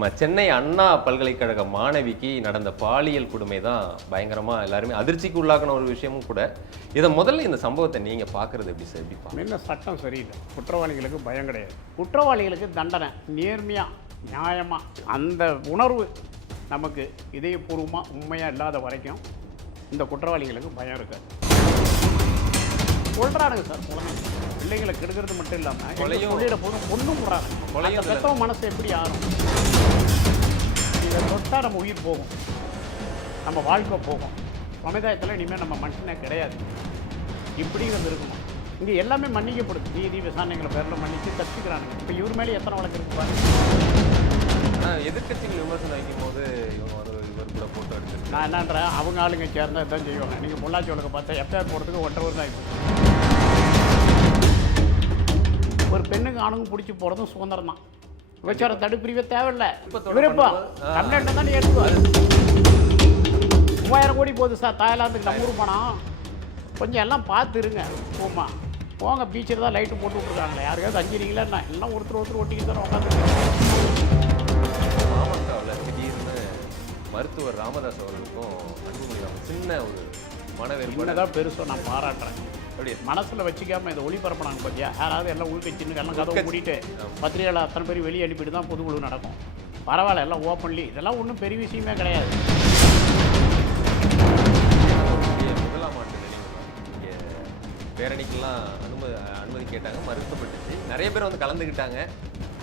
நம்ம சென்னை அண்ணா பல்கலைக்கழக மாணவிக்கு நடந்த பாலியல் கொடுமை தான் பயங்கரமாக எல்லாருமே அதிர்ச்சிக்கு உள்ளாக்கின ஒரு விஷயமும் கூட. இதை முதல்ல இந்த சம்பவத்தை நீங்கள் பார்க்குறது எப்படி சார்? எப்படி பாக்குறீங்க? என்ன சட்டம் சரியில்லை. குற்றவாளிகளுக்கு பயம் கிடையாது. குற்றவாளிகளுக்கு தண்டனை நேர்மையாக நியாயமாக அந்த உணர்வு நமக்கு இதயபூர்வமாக உண்மையாக இல்லாத வரைக்கும் இந்த குற்றவாளிகளுக்கு பயம் இருக்காது. சொல்கிறானுங்க சார் குழந்தைங்க பிள்ளைங்களை கெடுக்கிறது மட்டும் இல்லாமல் கொலையும் சொல்லிட போதும் பொண்ணும் போடுறாங்க கொலையும் பெத்தவன் மனசு எப்படி ஆறும்? இதை தொட்டா நம்ம உயிர் போகும். நம்ம வாழ்க்கை போகும். சமுதாயத்தில் இனிமேல் நம்ம மனுஷனே கிடையாது. இப்படிங்கிறது இருக்கணும். இங்கே எல்லாமே மன்னிக்கப்படுது. நீதி விசாரணைகளை பேரில் மன்னிச்சு தப்பிக்கிறானுங்க. இப்போ இவர் மேலே எத்தனை வழக்கு இருக்கு பாருங்க. ஆனா எதிர்க்கட்சிகள் விமர்சனம் வைக்கும் போது இவங்க வந்து இவர் கூட போட்டோ எடுத்து நான் என்னன்றேன் அவங்க ஆளுங்க சேர்ந்தா இதான் செய்வாங்க. நீங்கள் பொள்ளாச்சி வழக்கு பார்த்தா எஃப்ஐஆர் போடுறதுக்கு ஒன்றரை வருஷம் ஆகிப்போச்சு ஒரு பெண்ணுக்கு ஆணுங்க பிடிச்சி போகிறதும் சுதந்திரம் தான். விபச்சார தடுப்பிரிவே தேவையில்லை. விருப்பம். கம்ப்ளைண்ட் தான் எடுத்துவார் மூவாயிரம் கோடி போகுது சார். தாய்லாந்துக்கு நம்ம ஊர் பணம் கொஞ்சம் எல்லாம் பார்த்து இருங்க. போமா போங்க பீச்சில் தான் லைட்டு போட்டு விட்ருக்காங்களே யாருக்காவது அஞ்சிருங்களா என்ன? எல்லாம் ஒருத்தர் ஒருத்தர் ஒட்டிக்கிட்டு தான் உட்காந்துருக்காங்க. மாமக்காவில் திடீர்னு மருத்துவர் ராமதாஸ் அவர்களுக்கும் அன்புமணி சின்ன ஒரு மனவேறுபாடு. என்னதான் பெருசோ நான் பாராட்டுறேன். மனசுல வச்சுக்காம இதை ஒளிபரப்பினாங்க பார்த்தியா யாராவது எல்லாம் உள்கட்சின்னு எல்லாம் கதவை. மூடிட்டு. பத்திரிகையாளர் அத்தனை பேர் வெளியே அனுப்பிட்டு தான் பொதுக்குழு நடக்கும். பரவாயில்ல எல்லாம் ஓப்பன்லி இதெல்லாம் ஒன்றும் பெரிய விஷயமே கிடையாது. முதலாம் ஆண்டு நினைவு பேரணிக்கெல்லாம் அனுமதி அனுமதி கேட்டாங்க மறுக்கப்பட்டுச்சு. நிறைய பேர் வந்து கலந்துக்கிட்டாங்க.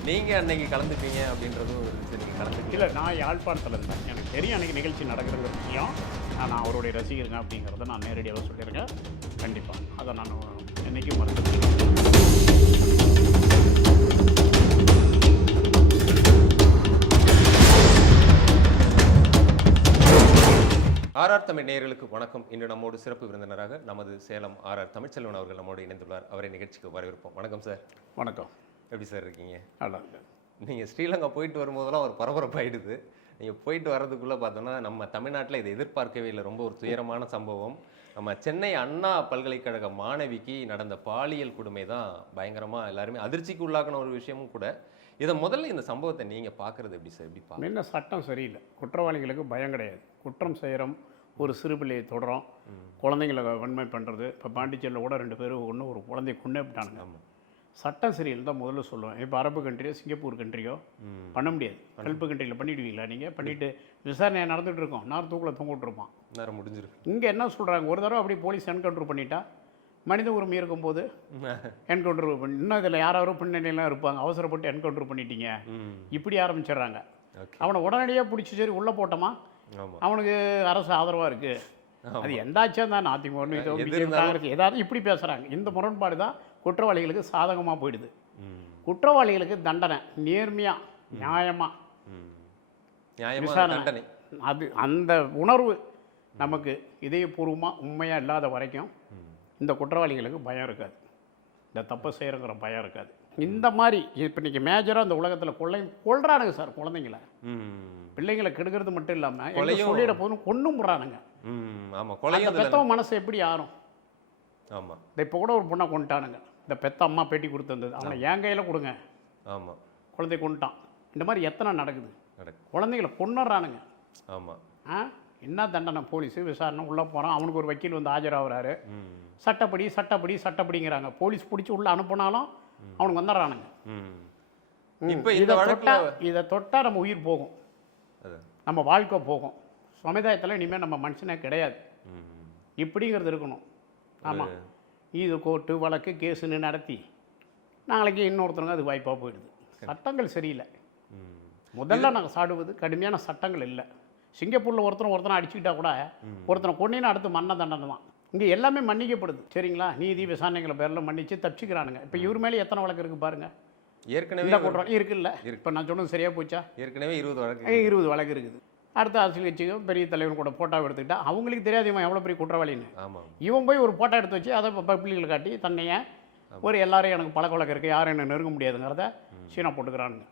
நீங்க அன்னைக்கு கலந்துப்பீங்க அப்படின்றதும் இருந்துச்சு நீங்க கலந்துக்கல. இல்லை நான் யாழ்ப்பாணத்தில் இருந்தேன். எனக்கு தெரியும் அன்றைக்கி நிகழ்ச்சி நடக்கிற விஷயம். நான் அவருடைய ரசிகருங்க அப்படிங்கிறத நான் நேரடியாக சொல்லியிருக்கேன். கண்டிப்பாக அதை நான் என்றைக்கும் மறந்து ஆர்ஆர் தமிழ் நேயர்களுக்கு வணக்கம். இன்று நம்மோடு சிறப்பு விருந்தினராக நமது சேலம் ஆர்ஆர் தமிழ்ச்செல்வன் அவர்கள் நம்மோடு இணைந்துள்ளார். அவரை நிகழ்ச்சிக்கு வரவேற்போம். வணக்கம் சார். வணக்கம். எப்படி சார் இருக்கீங்க? நல்லா நீங்கள் ஸ்ரீலங்கா போயிட்டு வரும்போதெல்லாம் ஒரு பரபரப்பாயிடுது. நீங்கள் போயிட்டு வர்றதுக்குள்ளே பார்த்தோன்னா நம்ம தமிழ்நாட்டில் இதை எதிர்பார்க்கவே இல்லை. ரொம்ப ஒரு துயரமான சம்பவம். நம்ம சென்னை அண்ணா பல்கலைக்கழக மாணவிக்கு நடந்த பாலியல் கொடுமை தான் பயங்கரமாக எல்லாருமே அதிர்ச்சிக்கு உள்ளாக்கின ஒரு விஷயமும் கூட. இதை முதல்ல இந்த சம்பவத்தை நீங்கள் பார்க்குறது எப்படி சார்? எப்படி பார்க்க என்ன சட்டம் சரியில்லை. குற்றவாளிகளுக்கு பயம் கிடையாது. குற்றம் செய்கிறோம் ஒரு சிறு பிள்ளையை தொடரோம் குழந்தைங்களை வன்மை பண்ணுறது இப்போ பாண்டிச்சேரியில் கூட ரெண்டு பேரும் ஒன்று ஒரு குழந்தைய கொண்டே விட்டானுங்க. சட்டம் சரியில்லை தான் முதல்ல சொல்லுவேன். இப்போ அரபு கண்ட்ரியோ சிங்கப்பூர் கண்ட்ரியோ பண்ண முடியாது. கல்பு கண்ட்ரியில் பண்ணிடுவீங்களா நீங்கள் பண்ணிவிட்டு விசாரணை நடந்துகிட்டு இருக்கோம். நான் தூக்கில் தொங்க விட்டுருப்பான் நேரம் முடிஞ்சிருக்கு. இங்கே என்ன சொல்கிறாங்க ஒரு தடவை அப்படி போலீஸ் என்கவுண்டர் பண்ணிட்டா மனித உரிமை இருக்கும்போது என்கவுண்டர் பண்ணி இன்னும் இதில் யாராவது பின்னணியெல்லாம் இருப்பாங்க. அவசரப்பட்டு என்கவுண்டர் பண்ணிட்டீங்க. இப்படி ஆரம்பிச்சிடுறாங்க. அவனை உடனடியாக பிடிச்சி சரி உள்ளே போட்டோமா? அவனுக்கு அரசு ஆதரவாக இருக்குது அது எந்தாச்சும் தான் அதிமுக காங்கிரஸ் ஏதாவது இப்படி பேசுகிறாங்க இந்த முரண்பாடு தான் குற்றவாளிகளுக்கு சாதகமாக போயிடுது. குற்றவாளிகளுக்கு தண்டனை நேர்மையாக நியாயமாக விசாரணை. தண்டனை. அது அந்த உணர்வு நமக்கு இதயபூர்வமாக உண்மையாக இல்லாத வரைக்கும் இந்த குற்றவாளிகளுக்கு பயம் இருக்காது. இந்த தப்பை செய்கிறங்கிற பயம் இருக்காது. இந்த மாதிரி இப்போ இன்றைக்கி மேஜராக இந்த உலகத்தில் கொள்ளை கொள்றானுங்க சார் குழந்தைங்கள. பிள்ளைங்களை கெடுக்கிறது மட்டும் இல்லாமல். சொல்லிட போதும் கொன்னும் போடுறானுங்க ஆமாம் பெத்தவன் மனசு எப்படி ஆறும்? ஆமாம் இந்த இப்போ கூட ஒரு பொண்ணை கொண்டுட்டானுங்க இந்த பெத்த அம்மா பேட்டி கொடுத்துருந்தது அவனை என் கையில் கொடுங்க. ஆமாம் குழந்தை கொண்டுட்டான் இந்த மாதிரி எத்தனை நடக்குது? குழந்தைகளை கொண்டுறானுங்க ஆமாம் ஆ? என்ன தண்டனை? போலீஸு விசாரணை உள்ளே போகிறான் அவனுக்கு ஒரு வக்கீல் வந்து ஆஜராகிறாரு. சட்டப்படி சட்டப்படி சட்டப்படிங்கிறாங்க. போலீஸ் பிடிச்சி உள்ளே அனுப்புனாலும் அவனுக்கு வந்துடுறானுங்க. இப்போ இந்த இதை தொட்டா இதை தொட்டால் நம்ம உயிர் போகும். நம்ம வாழ்க்கை போகும். சமுதாயத்தில் இனிமேல் நம்ம மனுஷனே கிடையாது. இப்படிங்கிறது இருக்கணும். ஆமாம் இது கோர்ட்டு வழக்கு கேஸுன்னு நடத்தி நாளைக்கு இன்னொருத்தருங்க அது வாய்ப்பாக போயிடுது. சட்டங்கள் சரியில்லை. முதல்ல நாங்கள் சாடுவது கடுமையான சட்டங்கள் இல்லை. சிங்கப்பூரில் ஒருத்தனை ஒருத்தனை அடிச்சுக்கிட்டா கூட ஒருத்தனை கொண்டினா அடுத்து மரண தண்டனை தான். இங்கே எல்லாமே மன்னிக்கப்படுது. சரிங்களா? நீதி விசாரணைகளை பேரில் மன்னிச்சு தப்பிச்சுக்கிறானுங்க. இப்போ இவர் மேலே எத்தனை வழக்கு இருக்குது பாருங்க. ஏற்கனவே குற்றம் இருக்குல்ல. இப்போ நான் சொன்னது சரியாக போச்சா? ஏற்கனவே இருபது வழக்கு இருபது வழக்கு இருக்குது. அடுத்த அரசியல் கட்சிக்கும் பெரிய தலைவன் கூட ஃபோட்டோ எடுத்துக்கிட்டா அவங்களுக்கு தெரியாது இவன் எவ்வளோ பெரிய குற்றவாளின்னு. இவன் போய் ஒரு ஃபோட்டோ எடுத்து வச்சு அதை பப்ளிக்கில் காட்டி தன்னைய ஒரு எல்லாரும் எனக்கு பழக்க வழக்கம் இருக்குது யாரும் என்ன நெருங்க முடியாதுங்கிறத சீனா போட்டுக்கிறானுங்க.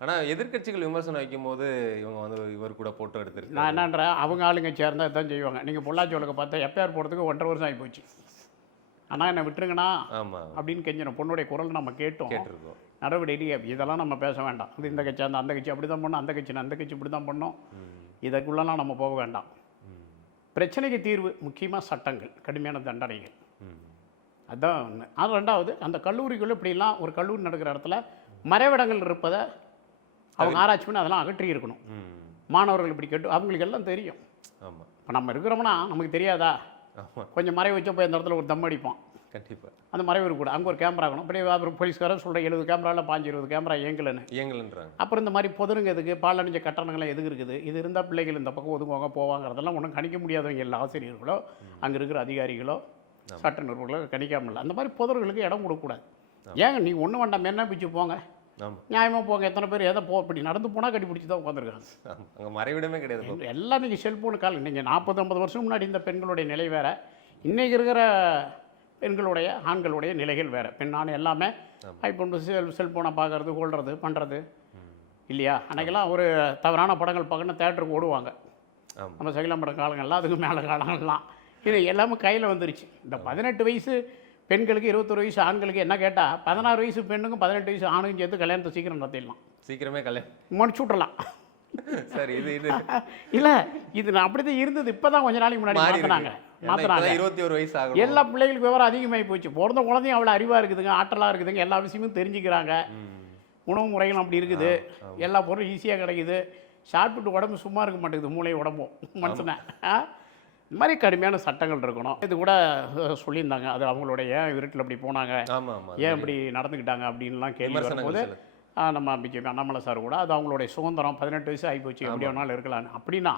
ஆனால் எதிர்க்கட்சிகள் விமர்சனம் வைக்கும்போது இவங்க வந்து இவர் கூட போட்டோ எடுத்திருக்கு நான் என்னன்றேன் அவங்க ஆளுங்க சேர்ந்தா இதான் செய்வாங்க. நீங்கள் பொள்ளாச்சி வழக்கு பார்த்தா எஃப்ஐஆர் போடுறதுக்கு ஒன்றரை வருஷம் ஆகி போச்சு ஆனால் என்னை விட்டுருங்கண்ணா ஆமாம் அப்படின்னு கெஞ்சின பொண்ணுடைய குரல் நம்ம கேட்டோம். கேட்டிருக்கோம். நடவடிக்கை இதெல்லாம் நம்ம பேச வேண்டாம். அது இந்த கட்சி அந்த அந்த கட்சி அப்படி தான் பண்ணோம் அந்த கட்சி அந்த கட்சி இப்படி தான் பண்ணோம் இதற்குள்ளெல்லாம் நம்ம போக வேண்டாம். பிரச்சனைக்கு தீர்வு முக்கியமாக சட்டங்கள் கடுமையான தண்டனைகள். அதான் ஒன்று அது ரெண்டாவது அந்த கல்லூரிக்குள்ள இப்படிலாம் ஒரு கல்லூரி நடக்கிற இடத்துல மறைவிடங்கள் இருப்பதை அவங்க ஆராய்ச்சி பண்ணி அதெல்லாம் அகற்றி இருக்கணும். மாணவர்கள் இப்படி கேட்டு அவங்களுக்கு எல்லாம் தெரியும். இப்போ நம்ம இருக்கிறோம்னா நமக்கு தெரியாதா? கொஞ்சம் மறை வச்ச போய் அந்த இடத்துல ஒரு தம் அடிப்போம் கண்டிப்பாக அந்த மறைவு இருக்கக்கூடாது அங்கே ஒரு கேமரா இருக்கணும் அப்படியே அப்புறம் போலீஸ்காரர் சொல்கிற எழுபது கேமராவில் பாஞ்சு இருபது கேமரா இயங்கலைன்னு. இயங்கலன்றாங்க. அப்புறம் இந்த மாதிரி பொதுருங்க எதுக்கு? பாலடைஞ்ச கட்டணங்கள்லாம் எதுக்கு இருக்குது? இது இருந்தால் பிள்ளைகள் இந்த பக்கம் ஒதுங்குவாங்க போவாங்கிறதெல்லாம் ஒன்றும் கணிக்க முடியாதவங்க எல்லா ஆசிரியர்களோ அங்கே இருக்கிற அதிகாரிகளோ சட்ட நிறுவனங்களோ கணிக்காமல் அந்த மாதிரி பொதுர்களுக்கு இடம் கொடுக்கக்கூடாது. ஏங்க நீ ஒன்றும் வேண்டாம் என்ன பிச்சு போங்க? நியாயமாக போங்க. எத்தனை பேர் எதை போ இப்படி நடந்து போனால் கட்டி பிடிச்சி தான் உட்காந்துருக்காங்க. அங்கே மறைவிடமே கிடையாது. எல்லாம் நீங்கள் செல்ஃபோனு கால் நீங்கள் நாற்பது ஐம்பது வருஷம் முன்னாடி இந்த பெண்களுடைய நிலை வேற. இன்றைக்கி இருக்கிற பெண்களுடைய ஆண்களுடைய நிலைகள் வேறு. பெண்ணான எல்லாமே ஐஃபோன் செல் செல்ஃபோனை பார்க்கறது கொள்வது பண்ணுறது இல்லையா? அன்றைக்கெல்லாம் ஒரு தவறான படங்கள் பார்க்கணும் தேட்டருக்கு ஓடுவாங்க. நம்ம சகிலம்பட காலங்கள்லாம் அதுக்கு மேலே காலங்கள்லாம். இது எல்லாமே கையில் வந்துருச்சு. இந்த பதினெட்டு வயசு பெண்களுக்கு இருபத்தொரு வயசு ஆண்களுக்கு என்ன கேட்டால் பதினாறு வயசு பெண்ணுக்கும் பதினெட்டு வயசு ஆணுக்கும் சேர்த்து கல்யாணத்தை சீக்கிரம் நடத்திடலாம். சீக்கிரமே கல்யாணம் முடிச்சு விட்றலாம் சரி இது இது. இல்லை இது நான் அப்படி தான் இருந்தது. இப்போ தான் கொஞ்ச நாளைக்கு முன்னாடி மாறி மாற்றினாங்க இருக்கு மாற்றினாங்க இருபத்தி ஒரு வயசு ஆகும் எல்லா பிள்ளைகளுக்கு விவரம் அதிகமாகி போச்சு. பிறந்த குழந்தையும் அவ்வளோ அறிவாக இருக்குதுங்க ஆற்றலாக இருக்குதுங்க எல்லா விஷயமும் தெரிஞ்சுக்கிறாங்க. உணவு முறைகளும் அப்படி இருக்குது. எல்லா பொருளும் ஈஸியாக கிடைக்குது. சாப்பிட்டுட்டு உடம்பு சும்மா இருக்க மாட்டேங்குது மூளை உடம்பும். மனுஷனை? இந்த மாதிரி கடுமையான சட்டங்கள் இருக்கணும். இது கூட சொல்லியிருந்தாங்க. அது அவங்களுடைய ஏன் இருட்டில் அப்படி போனாங்க? ஏன் இப்படி நடந்துக்கிட்டாங்க அப்படின்லாம் கேள்வி வரும்போது நம்ம பிஜேபி அண்ணாமலை சார் கூட அது அவங்களுடைய சுதந்திரம் பதினெட்டு வயசு ஆகிப்போச்சு எப்படி வேணாலும் இருக்கலாம். அப்படின்னா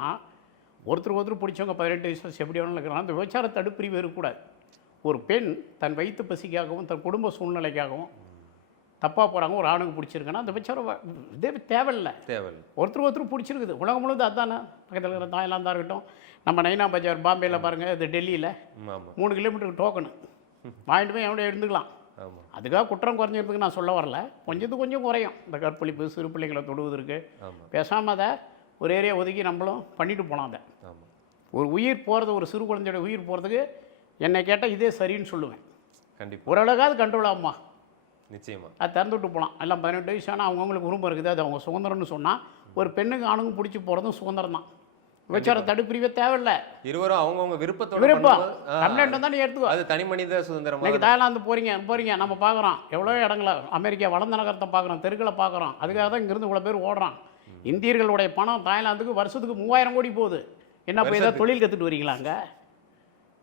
ஒருத்தர் ஒருத்தர் பிடிச்சவங்க பதினெட்டு வயசு எப்படி வேணாலும் இருக்கலாம். அந்த விபச்சார தடுப்பிரிவு இருக்கக்கூடாது. ஒரு பெண் தன் வயிற்று பசிக்காகவும் தன் குடும்ப சூழ்நிலைக்காகவும் தப்பாக போகிறாங்க ஒரு ஆணுக்கு பிடிச்சிருக்குன்னா அந்த விபச்சாரம் இதே தேவையில்லை. தேவையில்லை. ஒருத்தர் ஒருத்தர் பிடிச்சிருக்குது. உலகம் முழுவதும் அதானே? பக்கத்தில் இருக்கிற தாய்லாந்தா இருக்கட்டும். நம்ம நைனா பஜார் பாம்பேயில் பாருங்கள் இது டெல்லியில். மூணு கிலோமீட்டருக்கு டோக்கனு. வாங்கிட்டு போய் எவ்வளோ இருந்துக்கலாம் ஆமா. அதுக்காக குற்றம் குறைஞ்சிருப்பதுக்கு நான் சொல்ல வரல. கொஞ்சத்து கொஞ்சம் குறையும். இந்த கற்பழிப்பு சிறு பிள்ளைங்களை தொடுவதற்கு. பேசாமல் அதை ஒரு ஏரியா ஒதுக்கி நம்மளும் பண்ணிட்டு போனோம் அதை. ஒரு உயிர் போகிறது ஒரு சிறு குழந்தையோட உயிர் போகிறதுக்கு என்னை கேட்டால் இதே சரின்னு சொல்லுவேன். கண்டிப்பா. ஓரளவுக்காவது கண்ட்ரோல் ஆகுமா நிச்சயமா. அது திறந்து விட்டு போகலாம். எல்லாம் பதினெட்டு வயசு ஆனால் அவங்கவுங்களுக்கு விருப்பம் இருக்குது. அது அவங்க சுதந்திரம்னு சொன்னால் ஒரு பெண்ணுக்கு ஆணுக்கும் பிடிச்சி போகிறதும் சுதந்திரம் தான் விபச்சார தடுப்பிரிவே தேவையில்லை. இருவரும் அவங்கவங்க விருப்பத்தோட விருப்பம். வந்தால் நீ எடுத்துக்கோ அது தனி மனித சுதந்திரமா இன்னைக்கு தாய்லாந்து போகிறீங்க போகிறீங்க நம்ம பார்க்குறோம் எவ்வளோ இடங்கள அமெரிக்கா வளர்ந்த நகரத்தை பார்க்குறோம் தெருக்களை பார்க்குறோம் அதுக்காக தான் இங்கேருந்து இவ்வளோ பேர் ஓடுறான். இந்தியர்களுடைய பணம் தாய்லாந்துக்கு வருஷத்துக்கு மூவாயிரம் கோடி போகுது. என்ன போய் ஏதாவது தொழில் கற்றுட்டு வரீங்களா அங்கே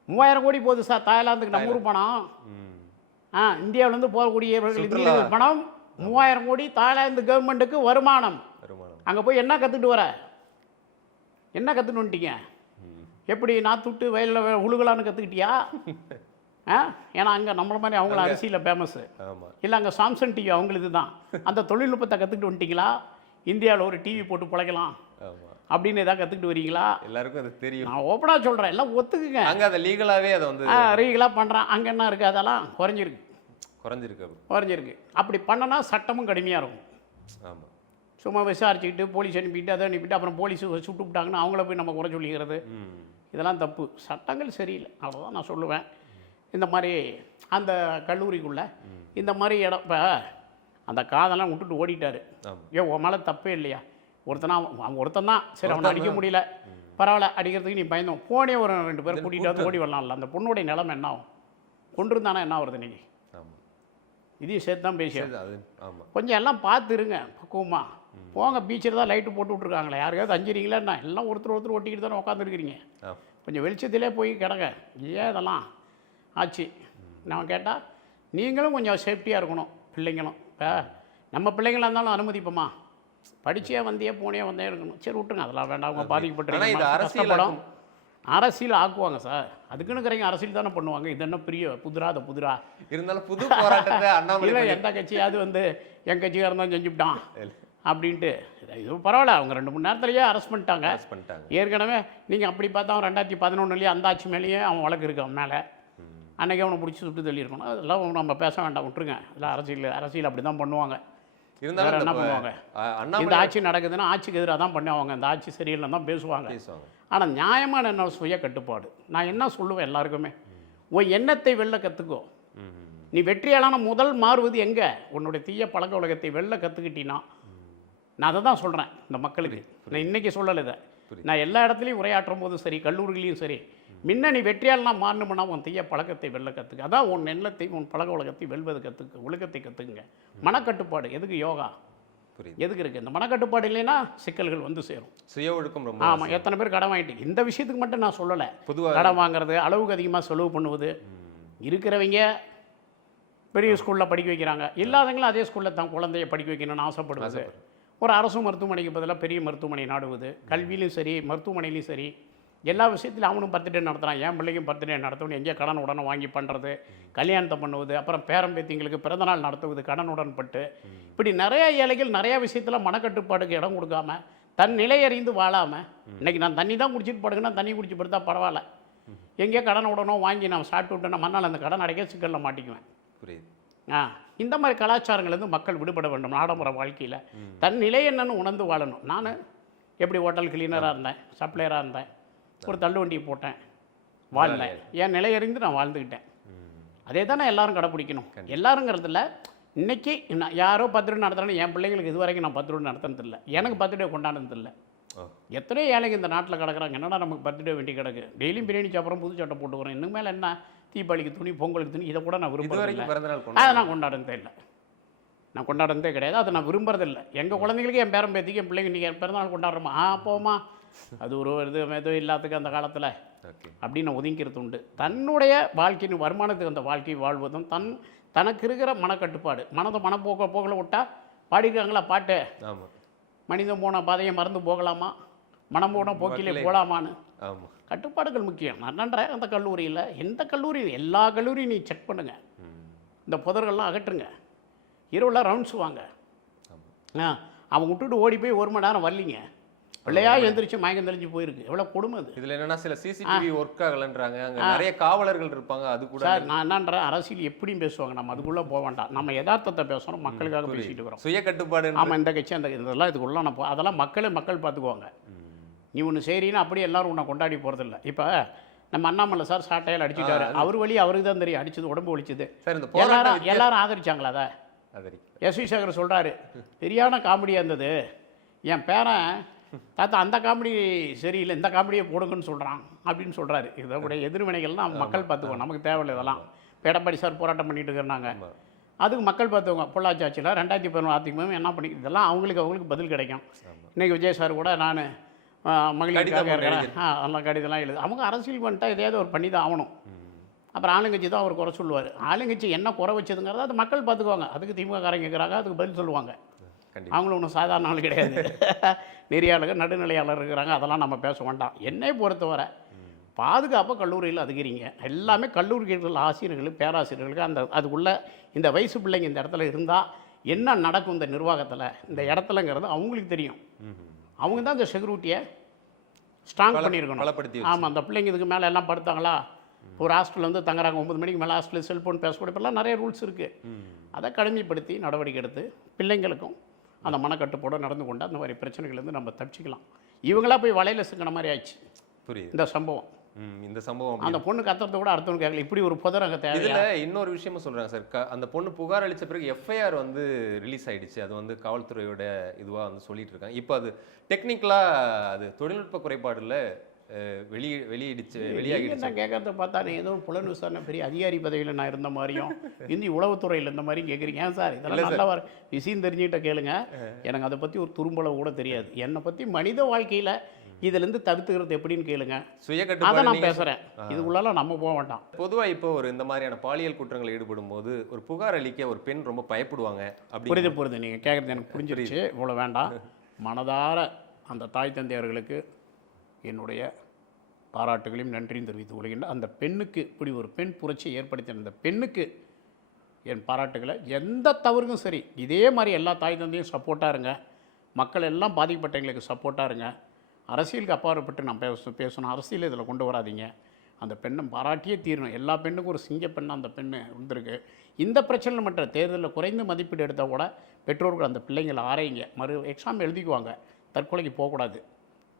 மூவாயிரம் கோடி போகுது சார் தாய்லாந்துக்கு நம்ம ஊர் பணம். ஆ இந்தியாவிலேருந்து சுற்றுலா. இந்தியர்கள் பணம் மூவாயிரம் கோடி தாய்லாந்து கவர்மெண்ட்டுக்கு வருமானம். அங்கே போய் என்ன கற்றுட்டு வர? என்ன கற்றுட்டு வந்துட்டீங்க. எப்படி நாத்துட்டு வயலில் உழுகலான்னு கற்றுக்கிட்டியா ஆ ஏன்னா அங்கே நம்மள மாதிரி அவங்கள அரிசியில் ஃபேமஸ்ஸு இல்லை அங்கே சாம்சங் டிவி அவங்களுது தான் அந்த தொழில்நுட்பத்தை கற்றுக்கிட்டு வந்துட்டீங்களா? இந்தியாவில் ஒரு டிவி போட்டு பிழைக்கலாம். அப்படின்னு எதாவது கற்றுக்கிட்டு வரீங்களா? எல்லாருக்கும் அது தெரியும். நான் ஓப்பனாக சொல்கிறேன் எல்லாம் ஒத்துக்குங்க. அங்க அதை லீகலாவே அதை வந்து ஆ ரீகலாக பண்ணுறேன் அங்கே என்ன இருக்குது அதெல்லாம் குறைஞ்சிருக்கு. குறைஞ்சிருக்கு. குறைஞ்சிருக்கு. அப்படி பண்ணனா சட்டமும் கடுமையாக இருக்கும். சும்மா விசாரிச்சுக்கிட்டு போலீஸ் அனுப்பிட்டு அதை அனுப்பிட்டு அப்புறம் போலீஸ் சுட்டு விட்டாங்கன்னா அவங்கள போய் நம்ம குறை சொல்லிக்கிறது. இதெல்லாம் தப்பு. சட்டங்கள் சரியில்லை. அவ்வளோதான் நான் சொல்லுவேன். இந்த மாதிரி அந்த கல்லூரிக்குள்ளே இந்த மாதிரி இடம் இப்போ அந்த காதெல்லாம் விட்டுட்டு ஓடிட்டாரு. ஏன் உன் மேலே தப்பே இல்லையா? ஒருத்தனா அவன் ஒருத்தன் தான் சரி அவனை அடிக்க முடியல. பரவாயில்ல அடிக்கிறதுக்கு நீ பயந்தோம். போனே ஒரு ரெண்டு பேரும் கூட்டிகிட்டு வந்து ஓடி வரலாம்ல. அந்த பொண்ணுடைய நிலைமை என்ன ஆகும்? கொண்டிருந்தானே என்ன வருது இன்னைக்கு? ஆமா. இதையும் சேர்த்து தான் பேசி சரி, அது ஆமா. கொஞ்சம் எல்லாம் பார்த்து இருங்க பக்குவமா. போங்க பீச்சில் தான் லைட்டு போட்டு விட்ருக்காங்களே யாருக்காவது அஞ்சுறீங்களா என்ன? எல்லாம் ஒருத்தர் ஒருத்தர் ஒட்டிக்கிட்டு தானே உட்காந்துருக்கிறீங்க கொஞ்சம் வெளிச்சத்திலே போய் கிடங்க. ஏன் இதெல்லாம்? ஆச்சு. நம்ம கேட்டால் நீங்களும் கொஞ்சம் சேஃப்டியாக இருக்கணும் பிள்ளைங்களும். இப்போ நம்ம பிள்ளைங்களா இருந்தாலும் அனுமதிப்போமா? படிச்சே வந்தியே போனே வந்தே இருக்கணும். சரி விட்டுருங்க. அதெல்லாம் வேண்டாம். அவங்க பாதிக்கப்பட்டு அரசியல் ஆக்குவாங்க சார். அதுக்குன்னு இருக்கிறவங்க அரசியல் தானே பண்ணுவாங்க. இது என்ன பெரிய புதுரா அது புதுரா. இருந்தாலும் புது போராட்டத்தை அண்ணாமலை எந்த கட்சியாவது வந்து என் கட்சிக்காரன் தான் செஞ்சுவிட்டான் அப்படின்ட்டு. இது பரவாயில்ல. அவங்க ரெண்டு மணி நேரத்துலேயே அரெஸ்ட் பண்ணிட்டாங்க. பண்ணிட்டாங்க. ஏற்கனவே நீங்கள் அப்படி பார்த்தா அவன் ரெண்டாயிரத்தி பதினொன்றுலேயே அந்த ஆட்சி மேலேயே அவன் வழக்கு இருக்கு அவன் மேலே. அன்னைக்கு அவனை பிடிச்சி சுட்டு தள்ளியிருக்கணும். அதெல்லாம் நம்ம பேச வேண்டாம் விட்டுருங்க. இதெல்லாம் அரசியல் அரசியல் அப்படி தான் பண்ணுவாங்க. இருந்தாலும் என்ன பண்ணுவாங்க? இந்த ஆட்சி நடக்குதுன்னா ஆட்சிக்கு எதிராக தான் பண்ணுவாங்க. இந்த ஆட்சி சரியில்லைன்னு தான் பேசுவாங்க. ஆனால் நியாயமான என்ன சுய கட்டுப்பாடு? நான் என்ன சொல்லுவேன் எல்லாருக்குமே? உன் எண்ணத்தை வெளில கற்றுக்கோ. நீ வெற்றியாளான முதல் மாறுவது எங்கே? உன்னுடைய தீய பழக்க வழக்கத்தை வெளில கற்றுக்கிட்டினா நான் அதை தான் சொல்கிறேன் இந்த மக்களுக்கு. நான் இன்றைக்கி சொல்லலை இதை. நான் எல்லா இடத்துலையும் உரையாற்றும் போதும் சரி கல்லூரிகளையும் சரி. முன்ன நீ வெற்றியாளனா மாறணும்னா உன் தீய பழக்கத்தை வெல்ல கற்றுக்க அதான் உன் எண்ணத்தை உன் பழக்க வழக்கத்தை வெல்வது கற்றுக்க ஒழுக்கத்தை கற்றுக்குங்க மனக்கட்டுப்பாடு எதுக்கு யோகா? புரியுது. எதுக்கு இருக்குது இந்த மனக்கட்டுப்பாடு இல்லைன்னா சிக்கல்கள் வந்து சேரும். சுய ஒழுக்கம் ரொம்ப ஆமாம் எத்தனை பேர் கடன் வாங்கிட்டு இந்த விஷயத்துக்கு மட்டும் நான் சொல்லலை. பொதுவா கடன் வாங்குறது அளவுக்கு அதிகமாக செலவு பண்ணுவது. இருக்கிறவங்க பெரிய ஸ்கூலில் படிக்க வைக்கிறாங்க. இல்லாதவங்களும் அதே ஸ்கூலில் தான் குழந்தைய படிக்க வைக்கணும்னு ஆசைப்படுவது. ஒரு அரசு மருத்துவமனைக்கு பதிலாக பெரிய மருத்துவமனை நாடுவது. கல்வியிலும் சரி மருத்துவமனையிலும் சரி எல்லா விஷயத்திலும் அவனும் பர்த்டே நடத்துகிறான் என் பிள்ளைக்கும் பர்த்டே நடத்தணும். எங்கேயோ கடன் உடனே வாங்கி பண்ணுறது கல்யாணத்தை பண்ணுவது அப்புறம் பேரம்பேத்திங்களுக்கு பிறந்தநாள் நடத்துவது கடன் உடன்பட்டு. இப்படி நிறையா ஏழைகள் நிறையா விஷயத்தில் மனக்கட்டுப்பாடுக்கு இடம் கொடுக்காம தன் நிலையறிந்து வாழாமல் இன்னைக்கு நான் தண்ணி தான் குடிச்சிட்டு படுங்கன்னா தண்ணி குடிச்சு படுத்தா பரவாயில்ல. எங்கேயோ கடன் உடனோ வாங்கி நான் சாப்பிட்டு விட்டேன்னா மறுநாள் அந்த கடன் அடைக்க சிக்கலில் மாட்டிக்குவேன். புரியுது. ஆ இந்த மாதிரி கலாச்சாரங்கள்லேருந்து மக்கள் விடுபட வேண்டும் நாடமுற வாழ்க்கையில். தன் நிலை என்னன்னு உணர்ந்து வாழணும். நான் எப்படி ஹோட்டல் கிளீனராக இருந்தேன் சப்ளையராக இருந்தேன் ஒரு தள்ளுவண்டியை போட்டேன் வாழ்ந்தேன். என் நிலையறிந்து நான் வாழ்ந்துக்கிட்டேன். அதே தான் எல்லாரும் கடைப்பிடிக்கணும். எல்லாருங்கிறதுல இன்னைக்கு நான் யாரோ பத்து ரூபா என் பிள்ளைங்களுக்கு இது வரைக்கும் நான் பத்து ரூபா நடத்துனது இல்லை எனக்கு பத்து ரூபா கொண்டாடுனது இல்லை ஓ. எத்தனையோ ஏழைங்க இந்த நாட்டில் கிடக்குறாங்க. என்னடா நமக்கு பர்த்டே வேண்டி கிடக்கு? டெய்லியும் பிரியாணி சாப்பிட்றோம் புது சட்டை போட்டு வரேன் இன்னும் மேலே என்ன? தீபாவளிக்கு துணி பொங்கலுக்கு துணி இதை கூட நான் நாள் அதை நான் கொண்டாடுறதே இல்லை. நான் கொண்டாடுறதே கிடையாது. அதை நான் விரும்புறதில்லை. எங்கள் குழந்தைங்களுக்கு என் பேரன் பேத்திக்கு என் பிள்ளைங்க நீங்கள் பிறந்தநாள் கொண்டாடுறோமா? ஆ போமா அது ஒரு இது எதுவும் இல்லாததுக்கு அந்த காலத்தில். அப்படின்னு ஒதுங்கிறது உண்டு. தன்னுடைய வாழ்க்கையின் வருமானத்துக்கு அந்த வாழ்க்கை வாழ்வதும் தன் தனக்கு இருக்கிற மனக்கட்டுப்பாடு. மனதை மனப்போக்க போகல விட்டா பாடிக்கிறாங்களா பாட்டு? ஆமா. மனிதன் போன பாதையை மறந்து போகலாமா? மனம் போன போக்கிலே. போகலாமான்னு கட்டுப்பாடுகள் முக்கியம். நான் நன்றேன் அந்த கல்லூரியில் எந்த கல்லூரி எல்லா கல்லூரியும் நீ செக் பண்ணுங்க. ம். இந்த புதர்கள்லாம் அகற்றுங்க. இரவுல ரவுண்ட்ஸ் வாங்க. ஆ அவன் விட்டுட்டு ஓடி போய் ஒரு மணி நேரம் வரலிங்க. பிள்ளையா எந்திரிச்சு மயக்கம் தெளிஞ்சு போயிருக்கு. எவ்வளோ கொடுமை அது. இதுல என்னன்னா சில சிசிடிவி ஒர்க் ஆகலன்றாங்க. அங்க நிறைய காவலர்கள் இருப்பாங்க. அது கூட சார் நான் என்னன்றேன் அரசியல் எப்படியும் பேசுவாங்க. நம்ம அதுக்குள்ளே போக வேண்டாம். நம்ம யதார்த்தத்தை பேசுகிறோம் மக்களுக்காக பேசிட்டு இருக்கிறோம். சுய கட்டுப்பாடு ஆமாம் இந்த கட்சி அந்த இதெல்லாம் இதுக்குள்ள நான் போ அதெல்லாம் மக்களே மக்கள் பார்த்துக்குவாங்க. நீ ஒன்று செய்றீன்னா அப்படியே எல்லாரும் உன்னை கொண்டாடி போகிறதில்ல இப்போ நம்ம அண்ணாமலை சார் சாட்டையால் அடிச்சுட்டாரு. அவர் வழி அவருக்கு தான் தெரியும். அடிச்சது உடம்பு ஒழிச்சது எல்லாரும் எல்லாரும் ஆதரிச்சாங்களா அதை? எஸ் வி சேகர் சொல்கிறாரு சரியான காமெடியாக இருந்தது. என் பேரன் தாத்தா அந்த காமெடி சரியில்லை. இந்த காமெடியை போடுங்கன்னு சொல்கிறான் அப்படின்னு சொல்கிறாரு இதோடைய எதிர்வினைகள்லாம் மக்கள் பார்த்துக்குவோம் நமக்கு தேவையில்லை இதெல்லாம். எடப்பாடி சார் போராட்டம் பண்ணிட்டு இருக்கிறாங்க. அதுக்கு மக்கள் பார்த்துக்குவோங்க பொள்ளாச்சி ஆட்சியில் ரெண்டாயிரத்தி பதினொன்று அதிமுக என்ன பண்ணி இதெல்லாம் அவங்களுக்கு அவங்களுக்கு பதில் கிடைக்கும். ஆமா. இன்னைக்கு விஜய் சார் கூட நான் ஆ அதெல்லாம் கடிதம்லாம் எழுது. அவங்க அரசியல் பண்ணிட்டா எதையாவது ஒரு பண்ணி தான் ஆகணும். அப்புறம் ஆளுங்கட்சி தான் அவர் குறை சொல்லுவார். ஆளுங்கட்சி என்ன குறை வச்சதுங்கிறத அது மக்கள் பார்த்துக்குவாங்க. அதுக்கு திமுக காரங்க கேட்குறாங்க அதுக்கு பதில் சொல்லுவாங்க. அவங்களும் ஒன்றும் சாதாரண ஆள் கிடையாது. நெறியாளர்கள் நடுநிலையாளர் இருக்கிறாங்க. அதெல்லாம் நம்ம பேச வேண்டாம். என்னை பொறுத்தவரை பாதுகாப்பாக கல்லூரியில் அதிகரிங்க எல்லாமே கல்லூரிகள் ஆசிரியர்கள் பேராசிரியர்களுக்கு அந்த அதுக்குள்ள இந்த வயசு பிள்ளைங்க இந்த இடத்துல இருந்தால் என்ன நடக்கும் இந்த நிர்வாகத்தில்? இந்த இடத்துலங்கிறது அவங்களுக்கு தெரியும். அவங்க தான் இந்த செக்யூரிட்டியை ஸ்ட்ராங் பண்ணியிருக்கணும். பலப்படுத்தி ஆமாம் அந்த பிள்ளைங்க இதுக்கு மேலே எல்லாம் படுத்தாங்களா? ஒரு ஹாஸ்டலில் வந்து தங்குறாங்க ஒன்பது மணிக்கு மேலே ஹாஸ்டலில் செல்ஃபோன் பேசக்கூட இப்பெல்லாம் நிறைய ரூல்ஸ் இருக்குது. அதை கடுமைப்படுத்தி நடவடிக்கை எடுத்து பிள்ளைங்களுக்கும் அந்த மனக்கட்டுப்பாடு நடந்து கொண்டு அந்த மாதிரி பிரச்சனைகள்லேருந்து நம்ம தப்பிச்சுக்கலாம். இவங்களா போய் வலையில் சிக்கின மாதிரி ஆயிடுச்சு. புரியுது. இந்த சம்பவம். இந்த சம்பவம் அந்த பொண்ணு கத்துறத கூட அடுத்தவங்க கேட்கல. இப்படி ஒரு புதரங்க தேவையா? இதுல இன்னொரு விஷயமும் சொல்றாங்க சார். அந்த பொண்ணு புகார் அளிச்ச பிறகு எஃப்ஐஆர் வந்து ரிலீஸ் ஆயிடுச்சு. அது வந்து காவல்துறையோட இதுவா வந்து சொல்லிட்டு இருக்காங்க. இப்போ அது டெக்னிக்கலா அது தொழில்நுட்ப குறைபாடுல அஹ், வெளி வெளியிடுச்சு வெளியாகிடுச்சு. நான் கேட்கறத பார்த்தா நீ ஏதோ புலன் விசாரணை பெரிய அதிகாரி பதவியில் நான் இருந்த மாதிரியும் இந்தி உளவுத்துறையில் இருந்த மாதிரியும் கேட்குறீங்க. ஏன் சார்? இதெல்லாம் நல்லா வர விஷயம் தெரிஞ்சுக்கிட்ட கேளுங்க. எனக்கு அதை பற்றி ஒரு துரும்பளவு கூட தெரியாது. என்னை பற்றி மனித வாழ்க்கையில் இதுலேருந்து தவிர்த்துக்கிறது எப்படின்னு கேளுங்க. சுய அதை நான் பேசுகிறேன் இதுக்குள்ளெல்லாம் நம்ம போக வேண்டாம் பொதுவா இப்போ ஒரு இந்த மாதிரியான பாலியல் குற்றங்கள் ஈடுபடும் போது ஒரு புகார் அளிக்க ஒரு பெண் ரொம்ப பயப்படுவாங்க அப்படி புரியுது புரியுது. நீங்கள் கேட்குறது எனக்கு புரிஞ்சிருச்சு. இவ்வளோ வேண்டாம். மனதார அந்த தாய் தந்தையர்களுக்கு என்னுடைய பாராட்டுகளையும் நன்றியும் தெரிவித்துக் கொள்கின்றேன் அந்த பெண்ணுக்கு இப்படி ஒரு பெண் புரட்சியை ஏற்படுத்தின அந்த பெண்ணுக்கு என் பாராட்டுகளை எந்த தவறுக்கும் சரி. இதே மாதிரி எல்லா தாய் தந்தையும் சப்போர்ட்டாக இருங்க. மக்கள் எல்லாம் பாதிக்கப்பட்டவங்களுக்கு சப்போர்ட்டாக இருங்க. அரசியலுக்கு அப்பாற்பட்டு நான் பேச பேசணும். அரசியல் இதில் கொண்டு வராதீங்க. அந்த பெண்ணை பாராட்டியே தீரணும். எல்லா பெண்ணுக்கும் ஒரு சிங்க பெண்ணாக அந்த பெண்ணு இருந்திருக்கு. இந்த பிரச்சனை மற்ற தேர்தலில் குறைந்த மதிப்பீடு எடுத்தால் கூட பெற்றோர்கள் அந்த பிள்ளைங்களை ஆராய்ங்க. மறு எக்ஸாம் எழுதிக்குவாங்க. தற்கொலைக்கு போகக்கூடாது.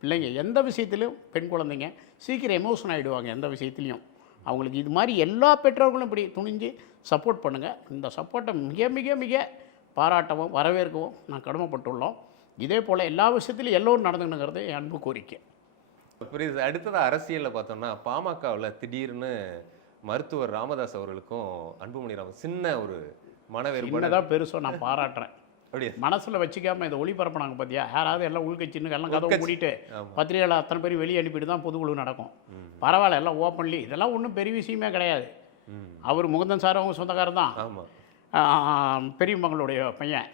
பிள்ளைங்க எந்த விஷயத்திலும் பெண் குழந்தைங்க சீக்கிரம் எமோஷன் ஆகிடுவாங்க எந்த விஷயத்துலையும். அவங்களுக்கு இது மாதிரி எல்லா பெற்றோர்களும் இப்படி துணிஞ்சு சப்போர்ட் பண்ணுங்கள் இந்த சப்போர்ட்டை மிக மிக மிக பாராட்டவும் வரவேற்கவும் நான் கடமைப்பட்டுள்ளோம். இதே போல் எல்லா விஷயத்திலும் எல்லோரும் நடந்துக்கணுங்கிறது என் அன்பு கோரிக்கை. புரியுது அடுத்தது அரசியலில் பார்த்தோம்னா பாமகவில் திடீர்னு மருத்துவர் ராமதாஸ் அவர்களுக்கும் அன்புமணி ராமன் சின்ன ஒரு மன வேறுபாடு. சின்னதாக பெருசோ நான் பாராட்டுறேன். மனசில் வச்சுக்காம இதை ஒளிபரப்புனாங்க பார்த்தியா யாராவது எல்லாம் உள்கட்சின்னு எல்லாம் கதவை. மூடிட்டு ஆமா. பத்திரிகையாளர் அத்தனை பேரும் வெளியே அனுப்பிட்டு தான் பொதுக்குழு நடக்கும். பரவாயில்ல எல்லாம் ஓப்பன்லி. இதெல்லாம் ஒன்றும் பெரிய விஷயமே கிடையாது. அவர் முகுந்தன் சார் அவங்க சொந்தக்காரர் தான். பெரியமங்களுடைய பையன்.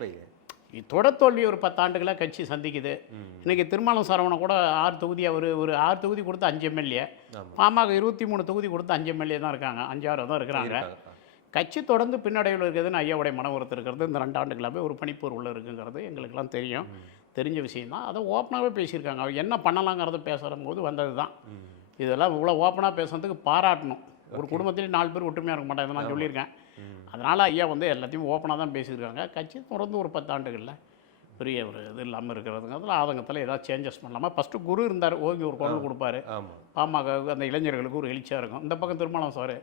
இப்ப தொடர்தோல்வி ஒரு பத்தாண்டுகளாக கட்சி சந்திக்குது. ம். இன்னைக்கு திருமணம் சரவணன் கூட ஆறு தொகுதி அவர் ஒரு ஆறு தொகுதி கொடுத்து அஞ்சு எம்எல்ஏ. பாமக இருபத்தி மூணு தொகுதி கொடுத்து அஞ்சு எம்எல்ஏ தான் இருக்காங்க. அஞ்சாறு தான் இருக்கிறாங்க. கட்சி தொடர்ந்து பின்னடைவில் இருக்குதுன்னு ஐயாவுடைய மன வருத்தம் இருக்கிறது. இந்த ரெண்டு ஆண்டுகளாகவே ஒரு பனிப்போர் உள்ள இருக்குங்கிறது எங்களுக்கெல்லாம் தெரியும். தெரிஞ்ச விஷயம் தான். அதை ஓப்பனாகவே பேசியிருக்காங்க. அவர் என்ன பண்ணலாங்கிறத பேசுகிற போது வந்தது தான். இதெல்லாம் இவ்வளோ ஓப்பனாக பேசுறதுக்கு பாராட்டணும். ஒரு குடும்பத்திலே நாலு பேர் ஒற்றுமையாக இருக்க மாட்டாங்க. நான் சொல்லியிருக்கேன். அதனால் ஐயா வந்து எல்லாத்தையும் ஓப்பனாக தான் பேசியிருக்காங்க. கட்சி தொடர்ந்து ஒரு பத்தாண்டுகளில் பெரிய ஒரு இது இல்லாமல் இருக்கிறதுங்கிறதுல ஆதங்கத்தில் ஏதாவது சேஞ்சஸ் பண்ணலாமா? ஃபஸ்ட்டு குரு இருந்தார் ஓங்கி ஒரு குரல் கொடுப்பாரு. பாமக அந்த இளைஞர்களுக்கு ஒரு எழுச்சியாக இருக்கும். இந்த பக்கம் திருமணம் சார்.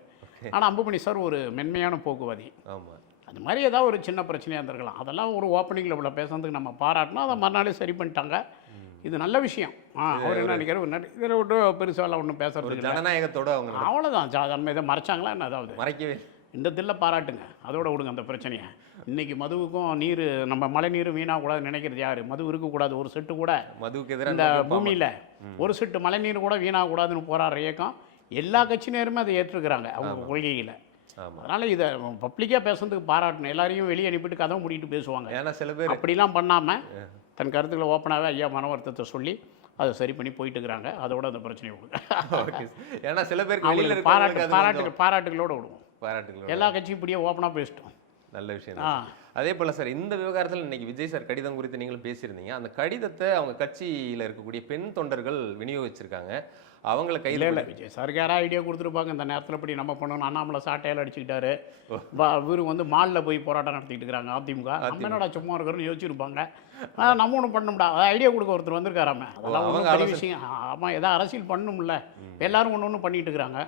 ஆனால் அம்புமணி சார் ஒரு மென்மையான போக்குவாதி. அது மாதிரி ஏதாவது ஒரு சின்ன பிரச்சனையாக இருந்திருக்கலாம். அதெல்லாம் ஒரு ஓப்பனிங்கில் இவ்வளோ பேசுறதுக்கு நம்ம பாராட்டினோம் அதை மறுநாளே சரி பண்ணிட்டாங்க. இது நல்ல விஷயம். ஆ அவர் என்ன நினைக்கிறார்? இதில் விட்டு பெருசாலாம் ஒன்றும் இல்லை. ஜனநாயகத்தோட அவங்க அவ்வளோதான் சாதாரண இதை மறைச்சாங்களா என்ன அதாவது மறைக்கவே இந்த தில்ல பாராட்டுங்க. அதோட விடுங்க அந்த பிரச்சனையை. இன்னைக்கு மதுவுக்கும் நீர் நம்ம மழை நீர் வீணாகக்கூடாதுன்னு நினைக்கிறது யார்? மது இருக்கக்கூடாது. ஒரு செட்டு கூட மதுவுக்கு இந்த எதிராக பூமியில் ஒரு செட்டு மழை நீர் கூட வீணாகக்கூடாதுன்னு போராடுற இயக்கம் எல்லா கட்சியினருமே அதை ஏற்றுக்கிறாங்க அவங்க கொள்கையில். அதனால் இதை பப்ளிக்காக பேசுறதுக்கு பாராட்டணும். எல்லாரையும் வெளியே அனுப்பிட்டு கதவை மூடிட்டு பேசுவாங்க. ஏன்னா சில பேர் அப்படிலாம் பண்ணாமல் தன் கருத்துக்களை ஓப்பனாகவே ஐயா மன வருத்தத்தை சொல்லி அதை சரி பண்ணி போயிட்டு இருக்கிறாங்க. அதோட அந்த பிரச்சனையை விடுங்க. ஏன்னா சில பேருக்கு பாராட்டு இருக்கவங்களுக்கு அது பாராட்டு கொஞ்சம் பாராட்டுகளோட விடுவோம். பாராட்டுகளோட எல்லா கட்சியும் இப்படியே ஓப்பனாக பேசிட்டோம். நல்ல விஷயம். அதே போல சார் இந்த விவகாரத்தில் இன்னைக்கு விஜய் சார் கடிதம் குறித்து நீங்களும் பேசியிருந்தீங்க. அந்த கடிதத்தை அவங்க கட்சியில இருக்கக்கூடிய பெண் தொண்டர்கள் விநியோகிச்சிருக்காங்க. அவங்கள கையில் இல்லை விஜய் சாருக்கு யாராவது ஐடியா கொடுத்துருப்பாங்க? இந்த நேரத்தில் இப்படி நம்ம பண்ணணும். அண்ணாமலை சாட்டையால் அடிச்சுக்கிட்டாரு. இவர் வந்து மாலில் போய் போராட்டம் நடத்திட்டு இருக்கிறாங்க அதிமுக. நம்ம என்னடா சும்மா இருக்கிறோன்னு யோசிச்சிருப்பாங்க. நம்ம ஒன்றும் பண்ணணும்டா ஐடியா கொடுக்க ஒருத்தர் வந்திருக்காராமே. அதெல்லாம் விஷயம். ஆமாம் ஏதாவது அரசியல் பண்ணணும்ல. எல்லாரும் ஒன்று ஒன்று பண்ணிட்டு இருக்கிறாங்க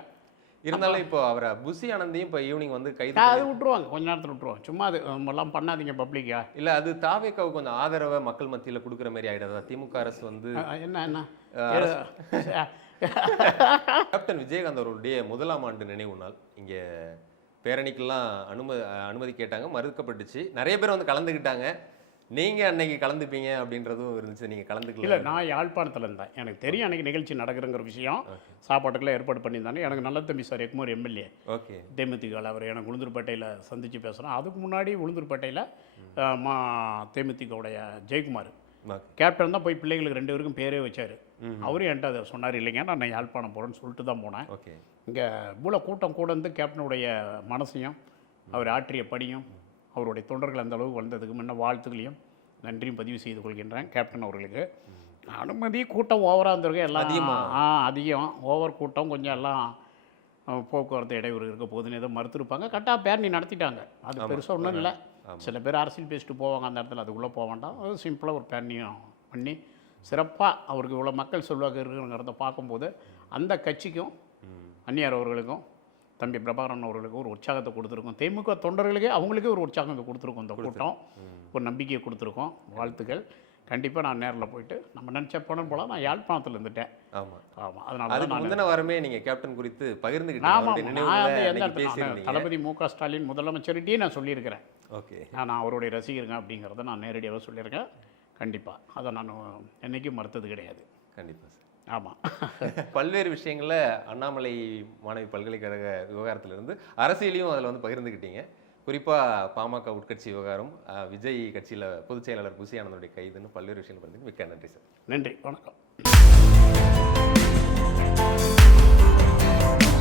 இருந்தாலும் இப்போ அவரை புசி ஆனந்தையும் இப்போ ஈவினிங் வந்து கைது அது விட்டுருவாங்க. கொஞ்ச நேரத்தில் விட்டுருவாங்க. சும்மா அது எல்லாம் பண்ணாதீங்க பப்ளிக்கா இல்ல அது தாவேக்காவுக்கு கொஞ்சம் ஆதரவை மக்கள் மத்தியில கொடுக்குற மாதிரி ஆயிடாதா. திமுக அரசு வந்து என்ன என்ன? கேப்டன் விஜயகாந்த் அவர்களுடைய முதலாம் ஆண்டு நினைவு நாள். இங்க பேரணிக்கெல்லாம் அனுமதி அனுமதி கேட்டாங்க. மறுக்கப்பட்டுச்சு. நிறைய பேர் வந்து கலந்துக்கிட்டாங்க நீங்க அன்னைக்கு கலந்துப்பீங்க அப்படின்றதும் இருந்துச்சு. நீங்க இல்லை கலந்துக்கல நான் யாழ்ப்பாணத்தில் இருந்தேன். எனக்கு தெரியும் அன்றைக்கி நிகழ்ச்சி நடக்குதுங்கிற விஷயம். சாப்பாட்டுக்கெல்லாம் ஏற்பாடு பண்ணியிருந்தாங்க. எனக்கு நல்ல தம்பி சார் எக்மோர் எம்எல்ஏ. ஓகே. தேமுதிகவில் அவர் எனக்கு உளுந்தூர்பேட்டையில் சந்தித்து பேசுகிறோம் அதுக்கு முன்னாடி உளுந்தூர்பேட்டையில் மா. தேமுதிகவுடைய ஜெயக்குமார். கேப்டன் தான் போய் பிள்ளைகளுக்கு ரெண்டு பேருக்கும் பேரே வச்சார். அவரும் என்கிட்ட அதை சொன்னார் இல்லைங்க நான் யாழ்ப்பாணம் போகிறேன்னு சொல்லிட்டு தான் போனேன். ஓகே. இங்கே இவ்வளோ கூட்டம் கூட இருந்து கேப்டனுடைய மனசையும் அவர் ஆற்றிய பணியும் அவருடைய தொண்டர்கள் அந்த அளவுக்கு வந்ததுக்கு முன்ன வாழ்த்துக்களையும் நன்றியும் பதிவு செய்து கொள்கின்றேன் கேப்டன் அவர்களுக்கு. அனுமதி கூட்டம் ஓவராக இருந்திருக்கு எல்லாம் அதிகமா? ஆ அதிகம். ஓவர் கூட்டம் கொஞ்சம் எல்லாம் போக்குவரத்து இடையூறு இருக்க போகுதுன்னு ஏதோ மறுத்துருப்பாங்க. கரெக்டாக பேரணி நடத்திட்டாங்க. அது பெருசாக ஒன்றும் இல்லை. சில பேர் அரசியல் பேசிட்டு போவாங்க அந்த இடத்துல அதுக்குள்ளே போக வேண்டாம். அது சிம்பிளாக ஒரு பேரணியும் பண்ணி சிறப்பாக அவருக்கு இவ்வளோ மக்கள் செல்வாக்கு இருக்குங்கிறத பார்க்கும்போது அந்த கட்சிக்கும் அந்நியார் அவர்களுக்கும் தம்பி பிரபாகரன் அவர்களுக்கும் ஒரு உற்சாகத்தை கொடுத்துருக்கோம். திமுக தொண்டர்களுக்கே அவங்களுக்கே ஒரு உற்சாகத்தை கொடுத்துருக்கோம் இந்த கூட்டம். ஒரு நம்பிக்கையை கொடுத்துருக்கோம். வாழ்த்துக்கள். கண்டிப்பாக நான் நேரில் போயிட்டு நம்ம நினச்ச பணம் போல நான் யாழ்ப்பாணத்தில் இருந்துட்டேன். ஆமா. ஆமாம் அதனால முந்தின வாரமே நீங்க கேப்டன் குறித்து ஆமாம் பேசியிருந்தீங்க. தளபதி மு க ஸ்டாலின் முதலமைச்சர்கிட்டயே நான் சொல்லியிருக்கிறேன். ஓகே. நான் அவருடைய ரசிகருங்க அப்படிங்கிறத நான் நேரடியாக சொல்லியிருக்கேன். கண்டிப்பாக அதை நான் என்றைக்கும் மறுத்தது கிடையாது. கண்டிப்பா சார். ஆமாம் பல்வேறு விஷயங்கள்ல அண்ணாமலை மாணவி பல்கலைக்கழக விவகாரத்திலிருந்து அரசியலையும் அதில் வந்து பகிர்ந்துக்கிட்டீங்க குறிப்பா பாமக உட்கட்சி விவகாரம் விஜய் கட்சியில பொதுச் செயலாளர் புசி ஆனந்தனுடைய கைதுன்னு பல்வேறு விஷயங்கள் பகிர்ந்து மிக்க நன்றி சார். நன்றி. வணக்கம்.